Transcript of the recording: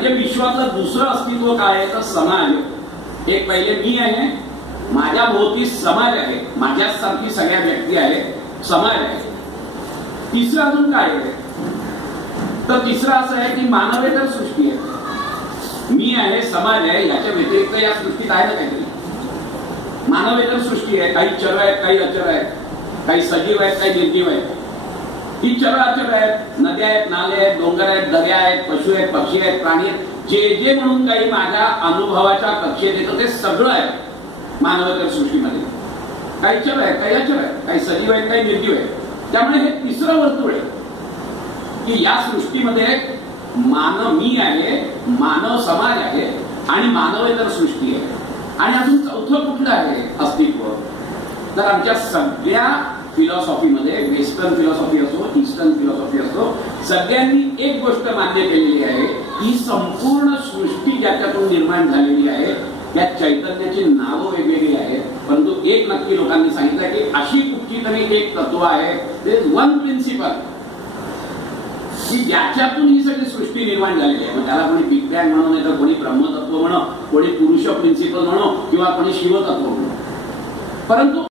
म्हणजे विश्वातलं दुसरं अस्तित्व काय आहे तर समाज. एक पहिले मी आहे, माझ्या भोवती समाज आहे, माझ्यासारखी सगळ्या व्यक्ती आहेत, समाज आहे. तिसरं अजून काय आहे तर तिसरं असं आहे की मानवेतर सृष्टी आहे. मी आहे, समाज आहे, याच्या व्यतिरिक्त या सृष्टीत आहे ना काहीतरी. मानवेतर सृष्टी आहे. काही चर आहेत, काही अचर आहेत, काही सजीव आहेत, काही निर्जीव आहेत. ही चर अचर आहेत, नद्या आहेत, नाले आहेत, डोंगर आहेत, दर्या आहेत, पशु आहेत, पक्षी आहेत, प्राणी आहेत, जे जे म्हणून काही माझ्या अनुभवाच्या कक्षेत येतं ते सगळं आहे मानवेतर सृष्टीमध्ये. काही चर आहेत, काही अचर आहेत, काही सजीव आहेत, काही निर्जीव आहेत. त्यामुळे हे तिसरं वर्तुळ आहे की या सृष्टीमध्ये मानव मी आहे, मानव समाज आहे आणि मानवेतर सृष्टी आहे. आणि अजून चौथं कुठलं आहे अस्तित्व तर आमच्या सगळ्या फिलॉसॉफीमध्ये, वेस्टर्न फिलॉसॉफी असो, ईस्टर्न फिलॉसॉफी असो, सगळ्यांनी एक गोष्ट मान्य केलेली आहे की संपूर्ण सृष्टी ज्याच्यातून निर्माण झालेली आहे त्या चैतन्याची नावं वेगवेगळी आहेत. परंतु एक नक्की लोकांनी सांगितलं की अशी कुठली तरी एक तत्व आहे, ते वन प्रिन्सिपल की ज्याच्यातून ही सगळी सृष्टी निर्माण झालेली आहे. मग त्याला कोणी बिग बँग म्हणून, नाही तर कोणी ब्रह्मतत्व म्हणो, कोणी पुरुष प्रिन्सिपल म्हणो किंवा कोणी शिवतत्व म्हणो. परंतु